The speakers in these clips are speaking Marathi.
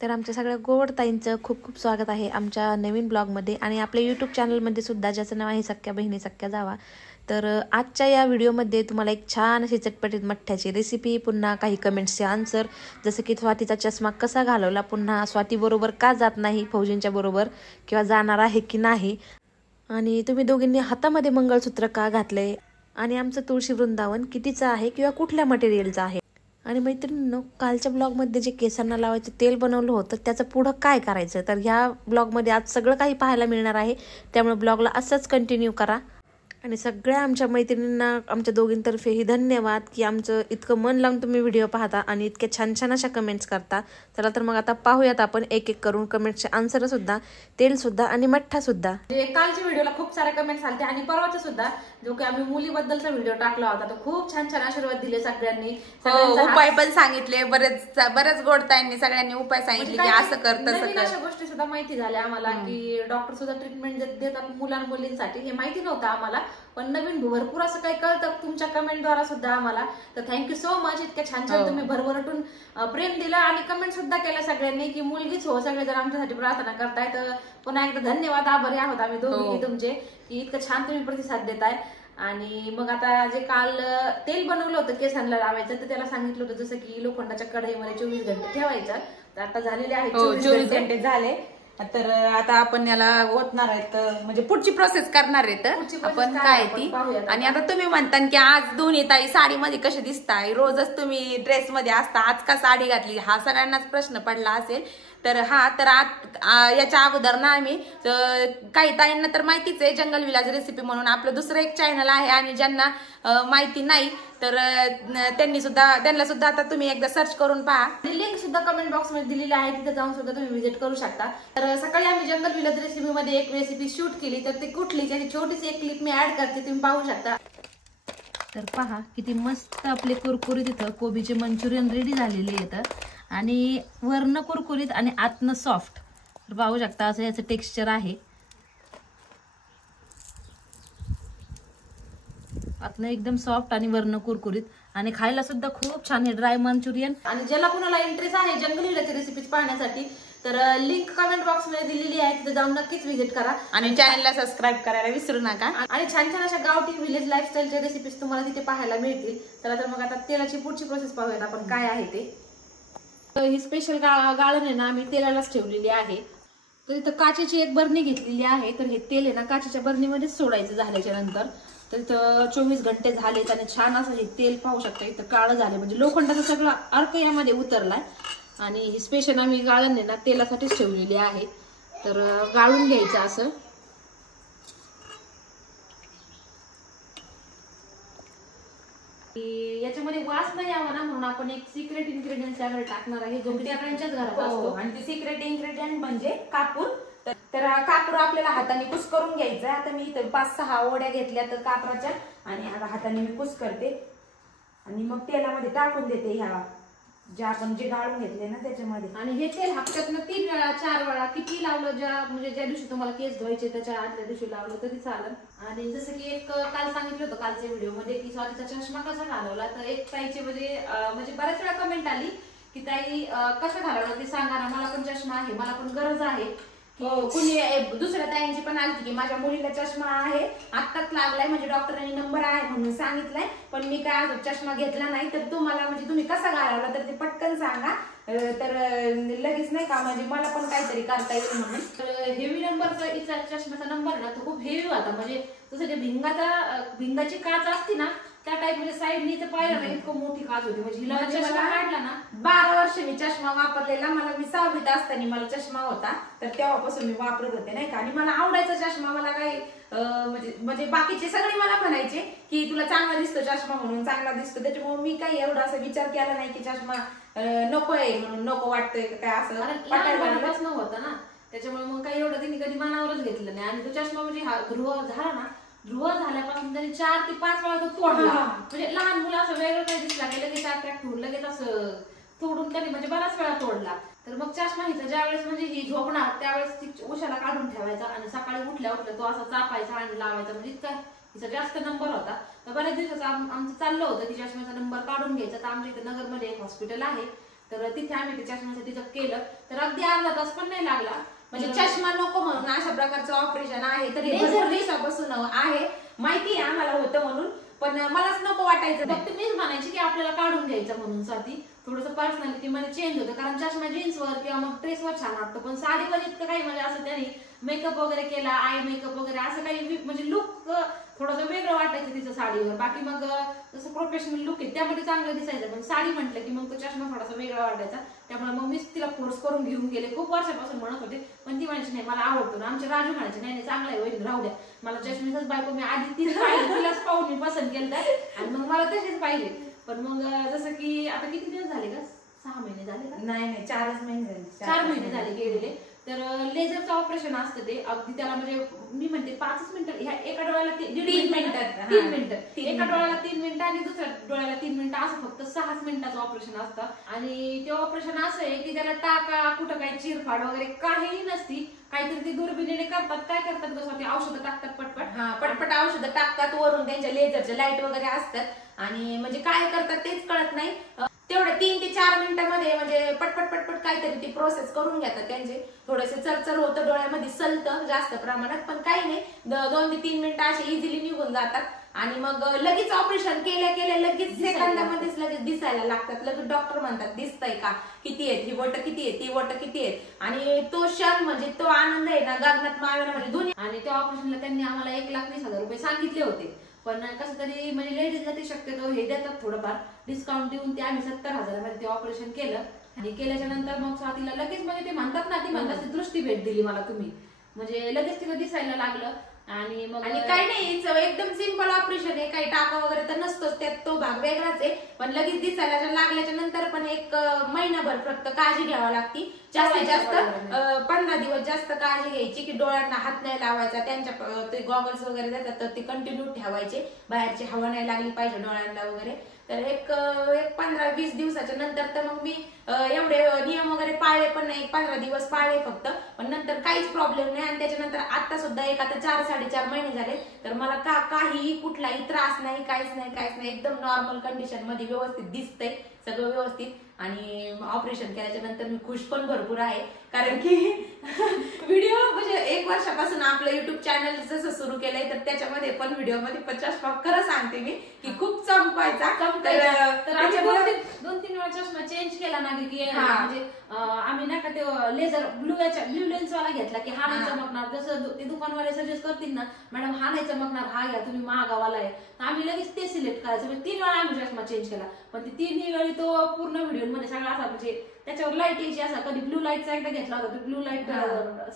तर आमच्या सगळ्या गोड ताईंचं खूप खूप स्वागत आहे आमच्या नवीन ब्लॉगमध्ये आणि आपल्या यूट्यूब चॅनलमध्ये सुद्धा, ज्याचं नाव आहे सख्या बहिणी सख्या जावा. तर आजच्या या व्हिडिओमध्ये तुम्हाला एक छान अशी चटपटीत मठ्ठ्याची रेसिपी, पुन्हा काही कमेंट्सचे आन्सर, जसं की स्वातीचा चष्मा कसा घालवला, पुन्हा स्वातीबरोबर का जात नाही फौजींच्या बरोबर, किंवा जाणार आहे की नाही, आणि तुम्ही दोघींनी हातामध्ये मंगळसूत्र का घातले, आणि आमचं तुळशी वृंदावन कितीचं आहे किंवा कुठल्या मटेरियलचं आहे. आणि मैत्रिणींनो, कालच्या ब्लॉगमध्ये जे केसांना लावायचं तेल बनवलं होतं त्याचं पुढं काय करायचं, तर ह्या ब्लॉगमध्ये आज सगळं काही पाहायला मिळणार आहे. त्यामुळे ब्लॉगला असंच कंटिन्यू करा. आणि सगळ्या आमच्या मैत्रिणींना आमच्या दोघींतर्फेही धन्यवाद की आमचं इतकं मन लावून तुम्ही व्हिडिओ पाहता आणि इतक्या छान छान अशा कमेंट्स करता. चला तर मग आता पाहूयात आपण एक एक करून कमेंट्सचे आन्सर सुद्धा, तेल सुद्धा आणि मठ्ठा सुद्धा. कालच्या व्हिडिओला खूप सारे कमेंट्स आले आणि परवाच्या सुद्धा, जो की आम्ही मुलीबद्दलचा व्हिडिओ टाकला होता, तर खूप छान छान आशीर्वाद दिले सगळ्यांनी. उपाय पण सांगितले, बरेच गोडताईंनी सगळ्यांनी उपाय सांगितले की असं करतं. अशा गोष्टी सुद्धा माहिती झाल्या आम्हाला की डॉक्टर सुद्धा ट्रीटमेंट देतात मुलांमुलींसाठी, हे माहिती नव्हतं आम्हाला. पण नवीन भरपूर असं काही कळतं तुमच्या कमेंटद्वारा सुद्धा आम्हाला. तर थँक्यू सो मच, इतक्या छान छान तुम्ही भरभराटून प्रेम दिलं आणि कमेंट सुद्धा केलं सगळ्यांनी की मुलगीच हो, सगळे जर आमच्यासाठी प्रार्थना करताय. तर पुन्हा एकदा धन्यवाद, आभारी आहोत आम्ही दोघी तुमचे की इतकं छान तुम्ही प्रतिसाद देताय. आणि मग आता जे काल तेल बनवलं होतं केसांना लावायचं, तर त्याला सांगितलं होतं जसं की लोखंडाच्या कढईमध्ये 24 घंटे ठेवायचं. तर आता झालेले आहेत 24 घंटे झाले. तर आता आपण याला ओतणार आहेत, म्हणजे पुढची प्रोसेस करणार आहेत आपण काय ती. आणि आता तुम्ही म्हणता की आज दोन्ही ताई साडीमध्ये कशी दिसताय, रोजच तुम्ही ड्रेसमध्ये असता, आज का साडी घातली, हा सगळ्यांनाच प्रश्न पडला असेल. तर याच्या अगोदर ना आम्ही काही ताईंना तर माहितीच आहे, जंगल विलाज रेसिपी म्हणून आपलं दुसरं एक चॅनल आहे. आणि ज्यांना माहिती नाही तर त्यांना सुद्धा आता तुम्ही एकदा सर्च करून पहा. लिंक सुद्धा कमेंट बॉक्स मध्ये दिलेली आहे, तिथे जाऊन सुद्धा तुम्ही व्हिजिट करू शकता. तर सकाळी आम्ही जंगल विलाज रेसिपी मध्ये एक रेसिपी शूट केली, तर ती कुठली त्याची छोटीशी एक क्लिप मी ऍड करते, तुम्ही पाहू शकता. तर पहा किती मस्त आपले कुरकुरीत इथं कोबीचे मंचुरियन रेडी झालेले आहेत, आणि वरनं कुरकुरीत आणि आतनं सॉफ्ट. तर पाहू शकता असं याचं टेक्स्चर आहे. आतनं एकदम सॉफ्ट आणि वरनं कुरकुरीत, आणि खायला सुद्धा खूप छान आहे ड्राय मंचुरियन. आणि ज्याला कुणाला इंटरेस्ट आहे जंगल विलाजची रेसिपी पाहण्यासाठी, तर लिंक कमेंट बॉक्स मध्ये दिलेली आहे, तिथे जाऊन नक्कीच व्हिजिट करा आणि चॅनलला सबस्क्राईब करायला विसरू नका. आणि छान छान अशा गावठी व्हिलेज लाईफस्टाईलच्या रेसिपीज तुम्हाला तिथे पाहायला मिळतील. तर मग आता तेलाची पुढची प्रोसेस पाहूयात आपण काय आहे ते. ही स्पेशल गाळण आहे ना, आम्ही तेलालाच ठेवलेली आहे. तर इथं काचेची एक बरणी घेतलेली आहे. तर हे तेल आहे ना काचेच्या बरणीमध्येच सोडायचं झाल्याच्या नंतर. तर इथं 24 घंटे झालेत आणि छान असं हे तेल पाहू शकता, इथं काळं झाले, म्हणजे लोखंडाचा सगळा अर्क यामध्ये उतरलाय. आणि ही स्पेशल आम्ही गाळण आहे ना तेलासाठीच ठेवलेली आहे. तर गाळून घ्यायचं असं. याच्यामध्ये वास नाही यावा ना म्हणून आपण एक सिक्रेट इन्ग्रेडियंट यामध्ये टाकणार आहे, जो सगळ्यांच्याच घरात असतो. आणि ते सिक्रेट इन्ग्रेडियंट म्हणजे कापूर. तर कापूर आपल्याला हाताने कुस करून घ्यायचा. आता मी इथं 5-6 ओढ्या घेतल्या तर कापराच्या, आणि आता हाताने मी कुस करते आणि मग तेलामध्ये टाकून देते ह्या जे आपण गाळून घेतले ना त्याच्यामध्ये. आणि हे तेल हप्त्यातनं 3 वेळा 4 वेळा किती लावलं, ज्या दिवशी तुम्हाला केस धुवायचे त्याच्या आदल्या दिवशी लावलं तरी चालेल. आणि जसं की एक काल सांगितलं होतं कालच्या व्हिडिओमध्ये की स्वातीचा चष्मा कसा घालवला, तर एक ताईचे म्हणजे बऱ्याच वेळा कमेंट आली की ताई कसं घालवलं ते सांगा ना, मला पण चष्मा आहे, मला पण गरज आहे. कुणी दुसऱ्या ताईंची पण आली की माझ्या मुलीला चष्मा आहे, आत्ताच लागलाय, म्हणजे डॉक्टरांनी नंबर आहे म्हणून सांगितलाय, पण मी काय अजून चष्मा घेतला नाही, तर तुम्हाला म्हणजे तुम्ही कसा घालवला तर ते पटकन सांगा. तर लगेच नाही का, म्हणजे मला पण काहीतरी करता येईल म्हणून. तर हेवी नंबरचा चष्म्याचा नंबर ना तो खूप हेवी होता, म्हणजे जसं ते भिंगाची काच असते ना त्या टाईप, म्हणजे साईडनी तर पाहिलं ना इतकं मोठी काच होती. म्हणजे हिला चष्मा काढला ना, 12 वर्ष मी चष्मा वापरलेला. मला मी 6वीत असताना मला चष्मा होता, तर तेव्हापासून मी वापरत होते नाही का. आणि मला आवडायचा चष्मा. मला काही म्हणजे बाकीचे सगळे मला म्हणायचे की तुला चांगला दिसतो चष्मा, म्हणून चांगला दिसतो, त्याच्यामुळे मी काही एवढा असा विचार केला नाही की चष्मा नको आहे म्हणून, नको वाटतंय काय असं पटायला होता ना, त्याच्यामुळे मग काही एवढं त्यांनी कधी मनावरच घेतलं नाही. आणि तो चष्मा म्हणजे हा ध्रुव झाला ना, ध्रुव झाल्यापासून त्यांनी 4 ते 5 वेळा तो तोडला. म्हणजे लहान मुलं असं वेगळं काही दिसला की लगेच अट्रॅक्ट होऊन लगेच असं तोडून त्यांनी म्हणजे बऱ्याच वेळा तोडला. तर मग चष्मा हिचा ज्यावेळेस म्हणजे ही झोपणार त्यावेळेस ती उशाला काढून ठेवायचा आणि सकाळी उठल्या तो असा चापायचा आणि लावायचा. म्हणजे इतका हिचा जास्त नंबर होता. तर बऱ्याच दिवसाचं आमचं चाललं होतं की चष्म्याचा नंबर काढून घ्यायचा. तर आमच्या इथे नगरमध्ये एक हॉस्पिटल आहे, तर तिथे आम्ही त्या चष्म्यासाठी केलं तर अगदी अर्धा तास पण नाही लागला. म्हणजे चष्मा नको म्हणून अशा प्रकारचं ऑपरेशन आहे तर भरपूर दिवसापासून आहे, माहिती आहे आम्हाला होतं म्हणून, पण मलाच नको वाटायचं. फक्त मीच म्हणायची की आपल्याला काढून घ्यायचं म्हणून साठी थोडंसं पर्सनॅलिटी मध्ये चेंज होतं, कारण चष्मा जीन्सवर किंवा मग ड्रेसवर छान वाटतो, पण साडीवर इतकं काही म्हणजे असं त्यांनी मेकअप वगैरे केला, आय मेकअप वगैरे असं काही म्हणजे लुक थोडंसं वेगळं वाटायचं तिचं साडीवर. बाकी मग जसं प्रोफेशनल लुक आहे त्यामध्ये चांगलं दिसायचं, पण साडी म्हटलं की मग तो चष्मा थोडासा वेगळा वाटायचा. त्यामुळे मग मीच तिला फोर्स करून घेऊन गेले. खूप वर्षापासून म्हणत होते पण ती म्हणायची नाही मला आवडतो ना. आमचे राजू म्हणायचे नाही चांगला आहे वहिनी राहू द्या, मला चष्मेचाच बायको मी आधी तिलाच पाहून मी पसंत केलं आणि मग मला तशीच पाहिजे. पण मग जसं की आता किती दिवस झाले का, 6 महिने झाले का? नाही 4 महिने झाले, 4 महिने झाले गेलेले. तर लेझरचं ऑपरेशन असतं ते अगदी त्याला म्हणजे मी म्हणते 5 मिनिटं, ह्या एका डोळ्याला 3 मिनिटं, एका डोळ्याला 3 मिनिटं आणि दुसऱ्या डोळ्याला 3 मिनिटं, असं फक्त 6 मिनिटाचं ऑपरेशन असतं. आणि ते ऑपरेशन असं आहे की त्याला टाका कुठं काही चिरफाड वगैरे काहीही नसती. काहीतरी ते दुर्बिणीने करतात, काय करतात कसं ते औषधं टाकतात पटपट औषधं टाकतात, वरून त्यांच्या लेझरच्या लाईट वगैरे असतात आणि म्हणजे काय करतात तेच कळत नाही. तेवढं 3 ते 4 मिनिटांमध्ये म्हणजे पटपट काहीतरी ती प्रोसेस करून घेतात. त्यांचे थोडेसे चरचर होतं, डोळ्यामध्ये सलतं जास्त प्रमाणात, पण काही नाही, 2 ते 3 मिनिटं असे इझिली निघून जातात. आणि मग लगेच ऑपरेशन केल्या लगेच सेकंदामध्येच लगेच दिसायला लागतात. लगेच डॉक्टर म्हणतात दिसतंय का, किती आहेत ही बोटं, किती आहेत ती बोटं, किती आहेत. आणि तो क्षण म्हणजे तो आनंद आहे ना गगनात मावेना म्हणजे दोन्ही. आणि त्या ऑपरेशनला त्यांनी आम्हाला 1,20,000 रुपये सांगितले होते, पण कसं तरी म्हणजे लेडीजला ते शक्यतो हे देतात थोडंफार डिस्काउंट देऊन ते आम्ही 70,000 मध्ये ते ऑपरेशन केलं. आणि केल्याच्या नंतर मग स्वातीला लगेच म्हणजे ते म्हणतात ना, ती म्हणतात दृष्टी भेट दिली मला तुम्ही, म्हणजे लगेच तिला दिसायला लागलं. आणि मग काही नाही, एकदम सिंपल ऑपरेशन आहे, काही टाका वगैरे तर नसतोच त्यात, तो भाग वेगळाच आहे. पण लगेच दिसायला लागल्याच्या नंतर पण 1 महिनाभर फक्त काळजी घ्यावी लागती. जास्तीत जास्त 15 दिवस जास्त काळजी घ्यायची की डोळ्यांना हात नाही लावायचा. त्यांच्या ते गॉगल्स वगैरे देतात तर ते कंटिन्यू ठेवायचे, बाहेरची हवा नाही लागली पाहिजे डोळ्यांना वगैरे. तर एक 15-20 दिवसाच्या नंतर तर मग मी एवढे नियम वगैरे पाळले पण नाही, 15 दिवस पाळले फक्त, पण नंतर काहीच प्रॉब्लेम नाही. आणि त्याच्यानंतर आता सुद्धा आता 4-4.5 महिने झाले तर मला काहीही कुठलाही त्रास नाही, काहीच नाही, एकदम नॉर्मल कंडिशन मध्ये व्यवस्थित दिसतंय सगळं व्यवस्थित. आणि ऑपरेशन केल्याच्या नंतर मी खुश पण भरपूर आहे, कारण की व्हिडिओ म्हणजे 1 वर्षापासून आपलं युट्यूब चॅनल जसं सुरू केलंय तर त्याच्यामध्ये पण व्हिडिओमध्ये 50 खरं सांगते मी की खूप चमकायचा. तर आम्ही 2-3 वेळा चष्मा चेंज केला ना की म्हणजे आम्ही नाही का ते लेझर ब्लू लेन्स वाला घेतला की हा नाही चमकणार, जसं ते दुकानवाले सजेस्ट करतील ना मॅडम हा नाही चमकणार, हा घ्या तुम्ही महागावाला आहे, आम्ही लगेच ते सिलेक्ट करायचं. म्हणजे 3 वेळा आम्ही चष्मा चेंज केला, पण ती 3ही वेळी तो पूर्ण व्हिडिओ मध्ये सगळा असा म्हणजे त्याच्यावर लाईट यायची, असा कधी ब्लू लाईटचा एकदा घेतला होता तर ब्लू लाईट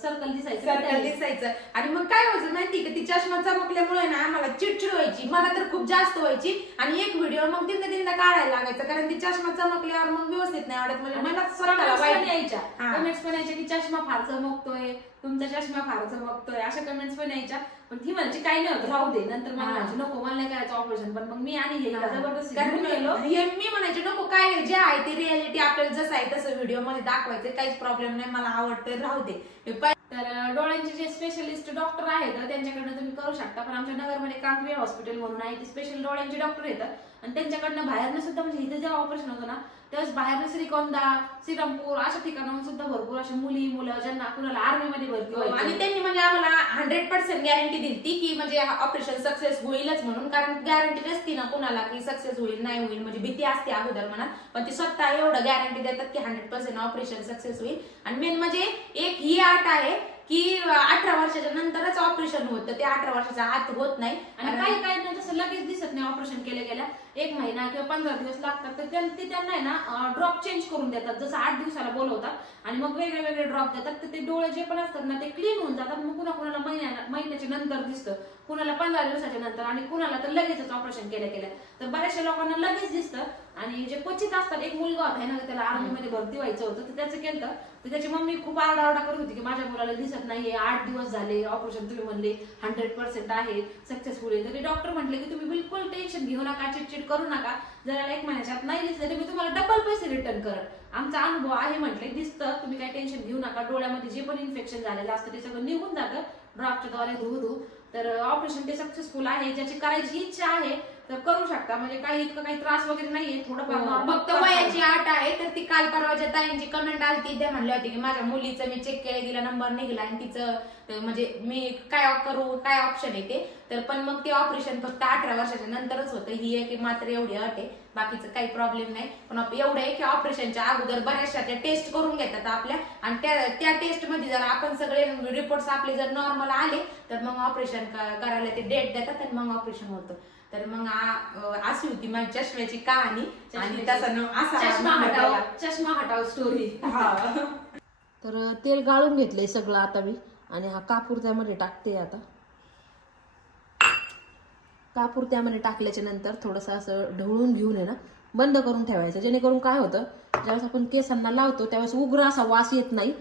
सर्कल दिसायचं. आणि मग काय व्हायचं माहिती का, ती चष्मा चमकल्यामुळे ना आम्हाला चिडचिड व्हायची, मला तर खूप जास्त व्हायची. आणि एक व्हिडिओ मग तीनदा काढायला लागायचं, कारण ती चष्मा चमकल्यावर मग व्यवस्थित नाही आवडत. म्हणजे मला स्वतःला वाईट यायच्या, कमेंट्स पण यायच्या की चष्मा फार चमकतोय, तुमचा चष्मा फार चमकतोय, अशा कमेंट्स पण यायच्या. पण ती म्हणायची काही नाही होत राहू दे, नंतर मला म्हणायची नको मला नाही करायचं ऑपरेशन. पण मग मी आणि जबरदस्ती मी म्हणायचे नको, काय जे आहे ते रियालिटी आपल्याला जसं आहे तसं व्हिडिओ मध्ये दाखवायचं, काहीच प्रॉब्लेम नाही, मला आवडतं राहू दे. तर डोळ्यांचे जे स्पेशलिस्ट डॉक्टर आहेत त्यांच्याकडनं तुम्ही करू शकता. पण आमच्या नगरमध्ये कांकरे हॉस्पिटल म्हणून आहे, ते स्पेशल डोळ्यांचे डॉक्टर येतात आणि त्यांच्याकडनं बाहेरनं सुद्धा म्हणजे इथे जेव्हा ऑपरेशन होतं ना त्यावेळेस बाहेरनं श्रीगोंदा, श्रीरामपूर अशा ठिकाणाहून सुद्धा भरपूर असे मुलं ज्यांना कुणाला आर्मीमध्ये भरती व्हायचं. आणि त्यांनी म्हणजे आम्हाला 100% गॅरंटी दिली की म्हणजे ऑपरेशन सक्सेस होईलच म्हणून, कारण गॅरंटी नसती ना कुणाला की सक्सेस होईल नाही होईल, म्हणजे भीती असते अगोदर म्हणा, पण ते स्वतः एवढं गॅरंटी देतात की 100% ऑपरेशन सक्सेस होईल. आणि मेन म्हणजे एक ही आट आहे की 18 वर्षाच्या नंतरच ऑपरेशन होतं, ते 18 वर्षाच्या आत होत नाही. आणि काही जसं लगेच दिसत नाही ऑपरेशन गेल्या 1 महिना किंवा 15 दिवस लागतात, तर ते त्यांना आहे ना ड्रॉप चेंज करून देतात, जसं 8 दिवसाला बोलवतात आणि मग वेगळे ड्रॉप देतात. तर ते डोळे जे पण असतात ना ते क्लीन होऊन जातात. मग कुणाला महिन्याच्या नंतर दिसतं, कुणाला 15 दिवसाच्या नंतर आणि कुणाला तर लगेचच ऑपरेशन केल्या. तर बऱ्याचशा लोकांना लगेच दिसतं. आणि जे क्वचित असतात, एक मुलगा होता ना त्याला आर्मीमध्ये भरती व्हायचं होतं, तर त्याचं केलं तर त्याची मम्मी खूप आरडाओरडा करत होती की माझ्या मुलाला दिसत नाहीये, 8 दिवस झाले ऑपरेशन तुम्ही म्हणले 100% आहे सक्सेसफुल आहे. तरी डॉक्टर म्हटले की तुम्ही बिलकुल टेन्शन घेऊ नका, चिडचिड करू नका, जर 1 महिन्याच्या आत नाही दिसलं तर मी तुम्हाला डबल पैसे रिटर्न करत, आमचा अनुभव आहे म्हटले, दिसतं, तुम्ही काही टेन्शन घेऊ नका, डोळ्यामध्ये जे पण इन्फेक्शन झालेलं असतं ते सगळं निघून जातं ड्रॉपच्या द्वारे धुवू. तर ऑपरेशन ते सक्सेसफुल आहे. ज्याची करायची इच्छा आहे तर करू शकता. म्हणजे काही इतकं काही त्रास वगैरे नाहीये, थोडंफार फक्त वयाची अट आहे. तर ती काल परवाच्या ताईंची कमेंट आली, त्या म्हणल्या होती की माझ्या मुलीचं मी चेक केलं, तिला नंबर निघाला आणि तिचं म्हणजे मी काय करू, काय ऑप्शन आहे ते. तर पण मग ते ऑपरेशन फक्त 18 वर्षाच्या नंतरच होतं. ही एक मात्र एवढी अट आहे, बाकीचं काही प्रॉब्लेम नाही. पण एवढं आहे की ऑपरेशनच्या अगोदर बऱ्याचशा त्या टेस्ट करून घेतात आपल्या, आणि त्या टेस्ट मध्ये जर आपण सगळे रिपोर्ट्स आपले जर नॉर्मल आले तर मग ऑपरेशन करायला ते डेट देतात आणि मग ऑपरेशन होतं. तर मग अशी होती माझी चष्म्याची कहाणी. आणि चष्मा हटाव स्टोरी. तर तेल गाळून घेतलंय सगळं आता मी, आणि हा कापूर त्यामध्ये टाकते. आता कापूर त्यामध्ये टाकल्याच्या नंतर थोडंसं असं ढवळून घेऊन आहे ना बंद करून ठेवायचं, जेणेकरून काय होतं ज्यावेळेस आपण केसांना लावतो त्यावेळेस उग्र असा वास येत नाही.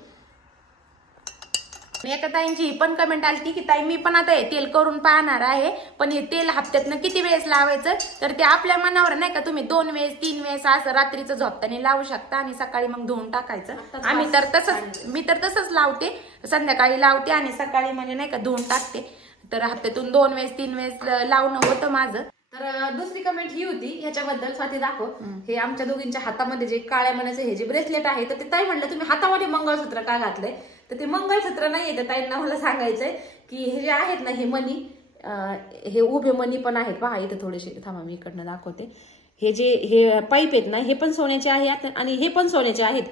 एका ताईंची ही पण कमेंट आली की ताई मी पण आता हे तेल करून पाहणार आहे, पण हे तेल हप्त्यातनं किती वेळेस लावायचं. तर ते आपल्या मनावर नाही का, तुम्ही 2 वेळेस 3 वेळेस असं रात्रीचं झोपताना लावू शकता आणि सकाळी मग धुवून टाकायचं. मी तर तसंच लावते, संध्याकाळी लावते आणि सकाळी म्हणजे नाही का धुवून टाकते. तर हप्त्यातून 2 वेळेस 3 वेळेस लावणं होतं माझं. तर दुसरी कमेंट ही होती ह्याच्याबद्दल, स्वाती दाखव, हे आमच्या दोघींच्या हातामध्ये जे काळ्या मण्याचे हे जे ब्रेसलेट आहे, तर ते ताई म्हणलं तुम्ही हातामध्ये मंगळसूत्र का घातलंय. तर ते मंगळसूत्र नाहीये, त्या ताईंना मला सांगायचंय की हे जे आहेत ना हे मणी, हे उभे मणी पण आहेत पहा इथे थोडेसे. थांबा मी इकडनं दाखवते. हे पाईप आहेत ना हे पण सोन्याचे आहेत आणि हे पण सोन्याचे आहेत.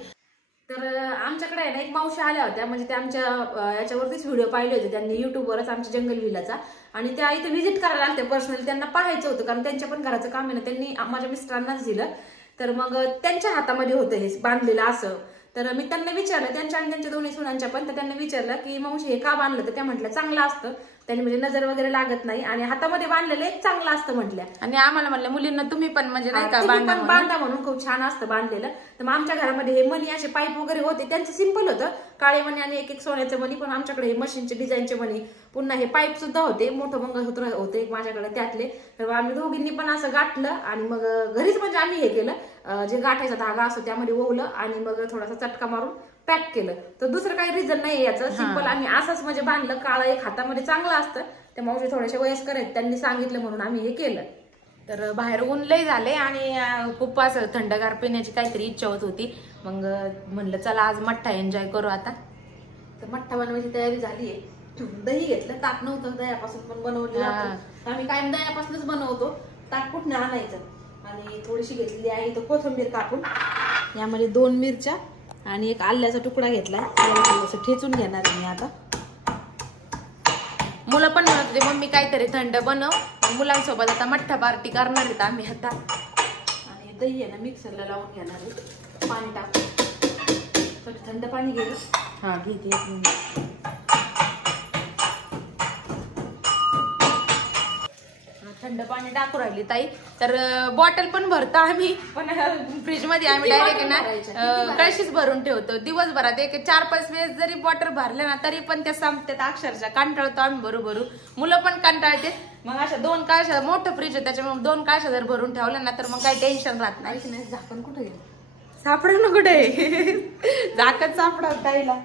तर आमच्याकडे आहे ना एक मावशी आल्या होत्या, म्हणजे त्या आमच्या याच्यावरतीच व्हिडिओ पाहिले होते त्यांनी युट्यूबवरच, आमच्या जंगल विलाचा, आणि त्या इथे व्हिजिट करायला आल्या पर्सनली. त्यांना पाहायचं होतं कारण त्यांच्या पण घराचं काम आहे ना, त्यांनी माझ्या मिस्टरांनाच दिलं. तर मग त्यांच्या हातामध्ये होतं हे बांधलेलं असं. तर मी त्यांना विचारलं, त्यांच्या आणि त्यांच्या दोन्ही सुनांच्या पण, तर त्यांना विचारलं की मावशी हे का बांधलं. तर त्या म्हटलं चांगलं असतं, त्यांनी म्हणजे नजर वगैरे लागत नाही आणि हातामध्ये बांधलेलं एक चांगलं असतं म्हटल्या. आणि आम्हाला म्हणलं मुलींना तुम्ही पण म्हणजे नाही का बांधा म्हणून, खूप छान असतं बांधलेलं. तर मग आमच्या घरामध्ये हे मणी असे पाईप वगैरे होते, त्यांचं सिंपल होतं, काळे मणी आणि एक सोन्याचे मणी. पण आमच्याकडे हे मशीनचे डिझाईनचे मणी, पुन्हा हे पाईप सुद्धा होते, मोठं मंगळसूत्र होते एक माझ्याकडे त्यातले. तर आम्ही दोघींनी पण असं गाठलं आणि मग घरीच म्हणजे आम्ही हे केलं, जे गाठायचा धागा असतो त्यामध्ये ओवलं आणि मग थोडासा चटका मारून पॅक केलं. तर दुसरं काही रिझन नाही याचं, सिंपल आम्ही असंच म्हणजे बांधलं. काळा एक हातामध्ये चांगलं असतं, त्या मावशी थोडेसे वयस्कर आहेत, त्यांनी सांगितलं म्हणून आम्ही हे केलं. तर बाहेर ऊन लय झाले आणि खूप असं थंडगार पिण्याची काहीतरी इच्छा होत होती. मग म्हणलं चला आज मठ्ठा एन्जॉय करू आता. तर मठ्ठा बनवायची तयारी झालीये. दही घेतलं, ताक नव्हतं, दह्यापासून पण बनवलेलं आम्ही कायम दह्यापासूनच बनवतो, ताक कुठनं आणायचं. आणि थोडीशी घेतलेली आहे तर कोथिंबीर कापून, यामध्ये 2 मिरच्या आणि एक आल्याचा तुकडा घेतलाय, थोडंसं ठेचून घेणार आहे मी आता. मुलं पण म्हणत होते मम्मी काहीतरी थंड बनव, मुलांसोबत आता मठ्ठा पार्टी करणार आहेत आम्ही आता. आणि दही आहे ना मिक्सरला लावून घेणार आहे, पाणी टाकून, थंड पाणी घेऊ. हा घेते. थंड पाणी टाकू राहिली ताई. तर बॉटल पण भरतो आम्ही, पण फ्रीज मध्ये आम्ही डायरेक्ट ना कळशीच भरून ठेवतो. दिवसभरात एक 4-5 वेळेस जरी बॉटल भरले ना तरी पण त्या संपतात अक्षरशः. कंटाळतो आम्ही बरोबर, मुलं पण कंटाळते. मग अशा 2 काळशा, मोठं फ्रीज आहे त्याच्यामुळे 2 काळशा जर भरून ठेवलं ना तर मग काही टेन्शन राहत नाही. झाकण कुठे गेलं, सापडा ना कुठे झाकण सापडा ताईला.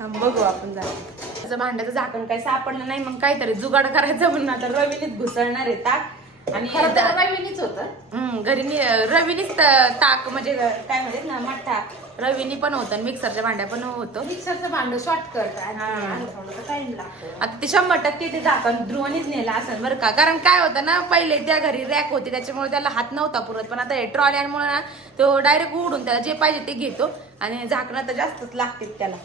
बघू आपण झालं भांड्याचं झाकण काही सापडलं नाही, मग काहीतरी जुगाड करायचं म्हणून आता रवीनीच घुसळणार आहे ताक. आणि रवीनीच होतं घरी रवीनीच ताक म्हणजे काय म्हणते ना मठ्ठा रवीनी पण होतं, मिक्सरच्या भांड्या पण होतं. मिक्सरचं भांड शॉर्टकट टाइम लागतो. आता ते 100% ते झाकण ध्रुवनीच नेलं असेल बरं का. कारण काय होतं ना, पहिले त्या घरी रॅक होती त्याच्यामुळे त्याला हात नव्हता पुरत, पण आता हे ट्रॉल्यांमुळे ना तो डायरेक्ट उडून त्याला जे पाहिजे ते घेतो. आणि झाकणं तर जास्तच लागते त्याला.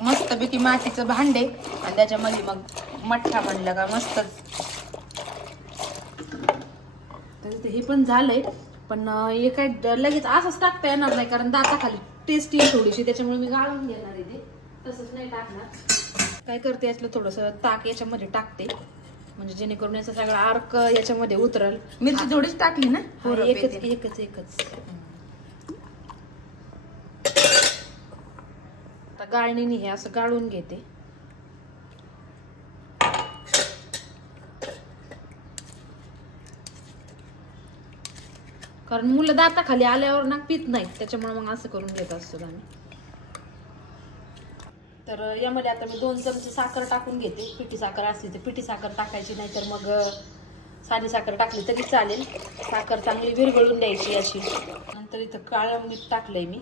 मस्तपैकी मातीचं भांडे आणि त्याच्यामध्ये मग मठ्ठा म्हणलं का मस्तच. तर हे पण झालंय, पण हे काय लगेच असंच टाकता येणार नाही कारण दाताखाली टेस्ट येईल थोडीशी, त्याच्यामुळे मी गाळून घेणार आहे ते, तसंच नाही टाकणार. काय करते यातलं थोडंसं ताक याच्यामध्ये टाकते म्हणजे जेणेकरून याचा सगळा अर्क याच्यामध्ये उतरल. मिरची थोडीच टाकली ना, एकच. गाळणीने हे असं गाळून घेते. कारण मुलं दाताखाली आल्यावर ना पित नाही, त्याच्यामुळे मग असं करून घेत असतो आम्ही. तर यामध्ये आता मी 2 चमचे साखर टाकून घेते. पिठी साखर असली तर पिठी साखर टाकायची, नाही तर मग साधी साखर टाकली तरी चालेल. साखर चांगली विरघळून द्यायची अशी. नंतर इथं काळं मीठ टाकलंय मी.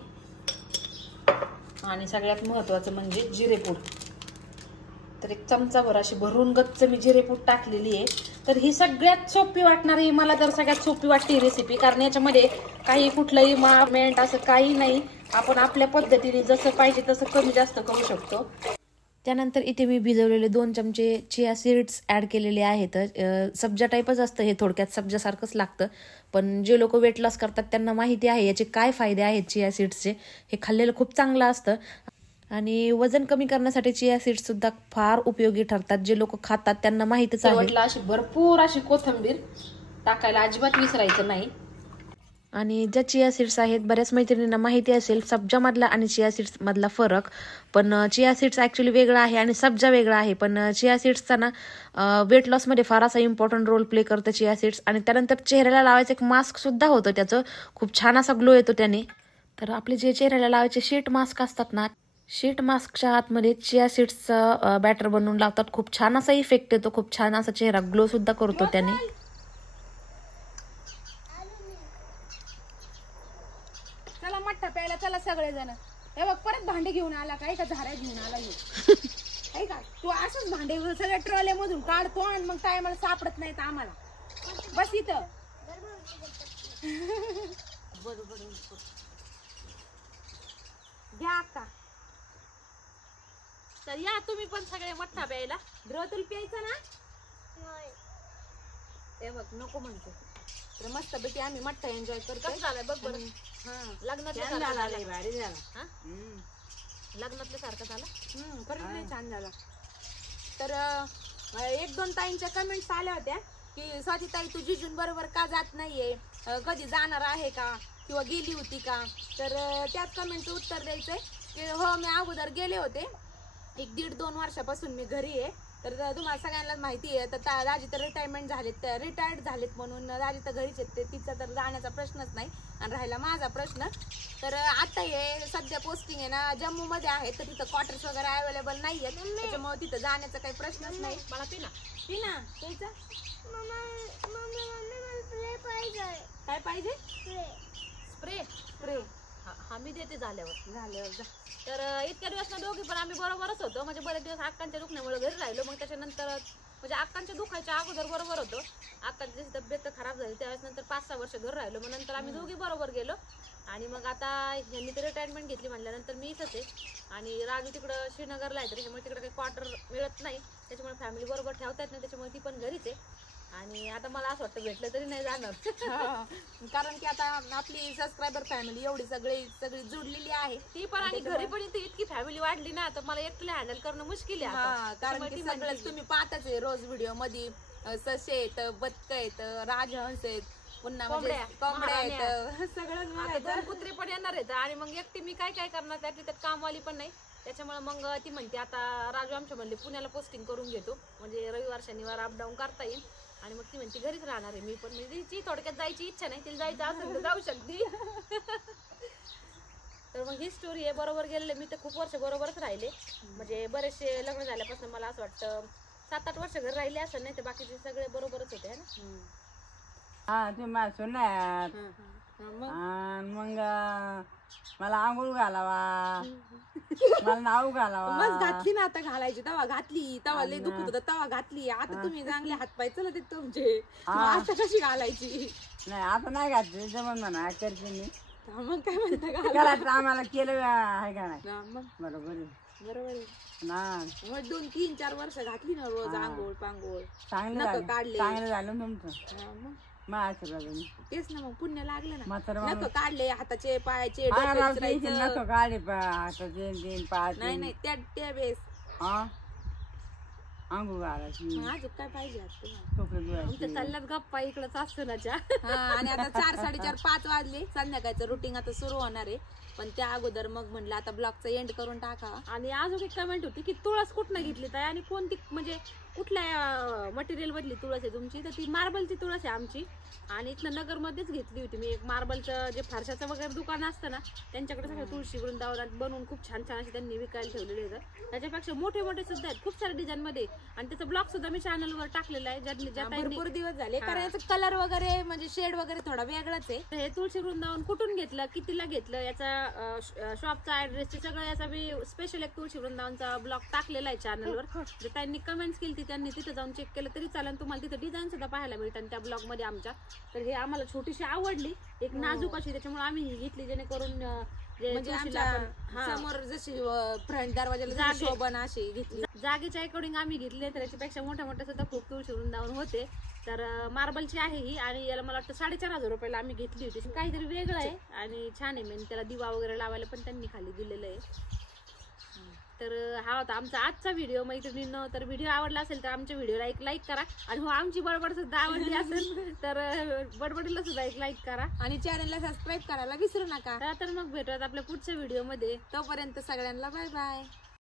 आणि सगळ्यात महत्वाचं म्हणजे जिरेपूड. तर एक चमचाभर अशी भरून गच्च मी जिरेपूड टाकलेली आहे. तर ही सगळ्यात सोपी वाटणारी, मला तर सगळ्यात सोपी वाटते रेसिपी, कारण याच्यामध्ये काही कुठलंही मापमेंट असं काही नाही. आपण आपल्या पद्धतीने जसं पाहिजे तसं कमी जास्त करू शकतो. त्यानंतर इथे मी भिजवलेले 2 चमचे चिया सीड्स ॲड केलेले आहेत. सब्जा टाईपच असतं हे, थोडक्यात सब्जासारखंच लागतं. पण जे लोक वेट लॉस करतात त्यांना माहिती आहे याचे काय फायदे आहेत चिया सीड्सचे. हे खाल्लेलं खूप चांगलं असतं आणि वजन कमी करण्यासाठी चिया सीड्स सुद्धा फार उपयोगी ठरतात. जे लोक खातात त्यांना माहितीच आहे. अशी भरपूर अशी कोथिंबीर टाकायला अजिबात विसरायचं नाही. आणि ज्या चिया सीड्स आहेत, बऱ्याच मैत्रिणींना माहिती असेल सब्जामधला आणि चिया सीड्स मधला फरक. पण चिया सीड्स ॲक्च्युली वेगळा आहे आणि सब्जा वेगळा आहे. पण चिया सीड्सचा ना वेट लॉसमध्ये फार असा इम्पॉर्टंट रोल प्ले करतं चिया सीड्स. आणि त्यानंतर चेहऱ्याला लावायचं एक मास्क सुद्धा होतं त्याचं, खूप छान असा ग्लो येतो त्याने. तर आपले जे चेहऱ्याला लावायचे शीट मास्क असतात ना, शीट मास्कच्या आतमध्ये चिया सीड्सचं बॅटर बनवून लावतात. खूप छान असा इफेक्ट येतो, खूप छान असा चेहरा ग्लो सुद्धा करतो त्याने. चला मठ्ठा प्यायला चला सगळेजण. हे बघ परत भांडे घेऊन आला काय का झाऱ्या घेऊन आला आहे का तू? असंच भांडे सगळ्या ट्रॉले मधून काढतो आणि मग काय मला सापडत नाहीत आम्हाला. बस इथं बरोबर घ्या अक्का. तर या तुम्ही पण सगळे मठ्ठा प्यायला. तुला प्यायचं ना? हे बघ नको म्हणतो. तर मस्त पैकी आम्ही मठ्ठा एन्जॉय करतो. झालंय बघ बरं. लग्नातल्या सारखं झालं. खरंच नाही छान झाला. तर 1-2 ताईंच्या कमेंट्स आल्या होत्या की स्वाती ताई तू जिजून बरोबर का जात नाहीये, कधी जाणार आहे का किंवा गेली होती का. तर त्याच कमेंटचं उत्तर द्यायचंय की हो मी अगोदर गेले होते. 1-1.5-2 वर्षापासून मी घरी आहे. तर तुम्हाला सगळ्यांना माहिती आहे. तर दाजी तर रिटायर्ड झालेत म्हणून दाजी तर घरीच येते. तिचा तर जाण्याचा प्रश्नच नाही. आणि राहिला माझा प्रश्न, तर आता हे सध्या पोस्टिंग आहे ना जम्मू मध्ये आहे. तर तिथं क्वार्टर्स वगैरे अवेलेबल नाही आहेत, त्याच्यामुळे तिथं जाण्याचा काही प्रश्नच नाही. मला पिना प्यायचा काय पाहिजे? स्प्रे. हा मी देते झाल्यावर. तर इतक्या दिवस ना दोघी पण आम्ही बरोबरच होतो. म्हणजे बरेच दिवस अक्कांच्या दुखण्यामुळे घरी राहिलो. मग त्याच्यानंतर म्हणजे अक्कांच्या दुखायच्या अगोदर बरोबर होतो. अक्कांची जशी तब्येत खराब झाली त्यावेळेस नंतर 5-6 वर्ष घरी राहिलो. मग नंतर आम्ही दोघी बरोबर गेलो. आणि मग आता यांनी तर रिटायरमेंट घेतली म्हणल्यानंतर मी इथंच आहे. आणि राजू तिकडं श्रीनगरला आहे, तर त्याच्यामुळे तिकडे काही क्वार्टर मिळत नाही. त्याच्यामुळे फॅमिली बरोबर ठेवता येत नाही. त्याच्यामुळे ती पण घरीच आहे. आणि आता मला असं वाटतं भेटलं तरी नाही जाणार. कारण की आता आपली सबस्क्रायबर फॅमिली एवढी सगळी जुडलेली आहे. ती पण आणि घरी पण इतकी फॅमिली वाढली ना, तर मला एकटीला हँडल करणं मुश्किल आहे. कारण की सगळंच तुम्ही पाहताच आहे रोज व्हिडिओ मध्ये. ससे आहेत, बदक आहेत, राजहंस आहेत, पुन्हा कोंबड्या आहेत, सगळं कुत्रे पण येणार आहेत. आणि मग एकटी मी काय करणार, त्यात कामवाली पण नाही. त्याच्यामुळे मग ती म्हणते आता राजू आमच्या म्हणले पुण्याला पोस्टिंग करून घेतो, म्हणजे रविवार शनिवार अपडाऊन करता येईल. आणि मग ती म्हणते घरीच राहणार आहे मी पण. म्हणजे थोडक्यात जायची इच्छा नाही, तिला जायचं असेल तर जाऊ शकते. तर मग ही स्टोरी आहे. बरोबर गेलेले मी तर खूप वर्ष बरोबरच राहिले. म्हणजे बरेचसे लग्न झाल्यापासून मला असं वाटतं 7-8 वर्ष घर राहिले असं, नाही तर बाकीचे सगळे बरोबरच होते ना. हा ते मला सुनात मग मला आंघोळ घालावा, मला नाव घालावा. मग घातली ना आता घालायची तेव्हा घातली, तेव्हा लय दुखत होतं तेव्हा घातली. आता तुम्ही चांगले हात पाय चला ते तुमचे, आता कशी घालायची? नाही आता नाही घातली जमन म्हणा करते मी. मग काय म्हणता घालायचं आम्हाला केलं आहे का नाही? मग बरोबर आहे ना. मग 2-3-4 वर्ष घातली ना रोज आंघोळ पांघोळ. चांगलं झालं तुमचं. मग आशीर्वाद तेच ना, मग पुण्य लागलं ना. म्हातारं नख काढले हाताचे पायाचे. नको काढे हाताचे पाय. नाही त्या बेस आंघोळ घालायची. अजून काय पाहिजे चालल्यात गप्पा इकडंच असतो ना. आणि आता 4-4:30-5 वाजले. संध्याकाळचं रुटीन आता सुरू होणार आहे. पण त्या अगोदर मग म्हणलं आता ब्लॉगचा एंड करून टाका. आणि अजून एक कमेंट होती की तुळस कुठनं घेतली ताई आणि कोणती, म्हणजे कुठल्या मटेरियल मधली तुळस आहे तुमची, तर ती मार्बलची तुळस आहे आमची. आणि इथनं नगरमध्येच घेतली होती मी. एक मार्बलचं जे फारशाचं वगैरे दुकान असतं ना त्यांच्याकडे सगळं तुळशी वृंदावनात बनवून खूप छान छान असे त्यांनी विकायला ठेवलेले होतं. त्याच्यापेक्षा मोठे मोठे सुद्धा आहेत खूप सारे डिझाईन मध्ये. आणि त्याचा ब्लॉग सुद्धा मी चॅनलवर टाकलेला आहे. भरपूर दिवस झाले, कारण याचा कलर वगैरे म्हणजे शेड वगैरे थोडा वेगळाच आहे. हे तुळशी वृंदावन कुठून घेतलं, कितीला घेतलं, याचा शॉपचा ऍड्रेस सगळं याचा मी स्पेशल एक तुळशी वृंदावनचा ब्लॉग टाकलेला आहे चॅनलवर. जर त्यांनी कमेंट्स केली त्यांनी तिथे जाऊन चेक केलं तरी चालेल. तुम्हाला तिथे डिझाईन सुद्धा पाहायला मिळतात त्या ब्लॉग मध्ये आमच्या. तर हे आम्हाला छोटीशी आवडली, एक नाजूक अशी, त्याच्यामुळे आम्ही ही घेतली जेणेकरून म्हणजे समोर जशी फ्रंट दरवाजाला शोभन अशी घेतली. जागेच्या अकॉर्डिंग आम्ही घेतले, तर याच्यापेक्षा मोठ्या मोठ्या सुद्धा खूप तुळशी वृंदावन होते. तर मार्बलची आहे ही आणि याला मला वाटतं 4,500 रुपयाला आम्ही घेतली होती. काहीतरी वेगळं आहे आणि छान आहे. मेन त्याला दिवा वगैरे लावायला पण त्यांनी खाली दिलेलं आहे. तर हा होता आमचा आजचा व्हिडिओ मैत्रिणींनो. तर व्हिडिओ आवडला असेल तर आमच्या व्हिडिओला एक लाईक करा. आणि हो, आमची बडबड सुद्धा आवडली असेल तर बडबडीला सुद्धा एक लाईक करा आणि चॅनलला सबस्क्राईब करायला विसरू नका. तर मग भेटूयात आपल्या पुढच्या व्हिडिओ मध्ये. तोपर्यंत सगळ्यांना बाय बाय.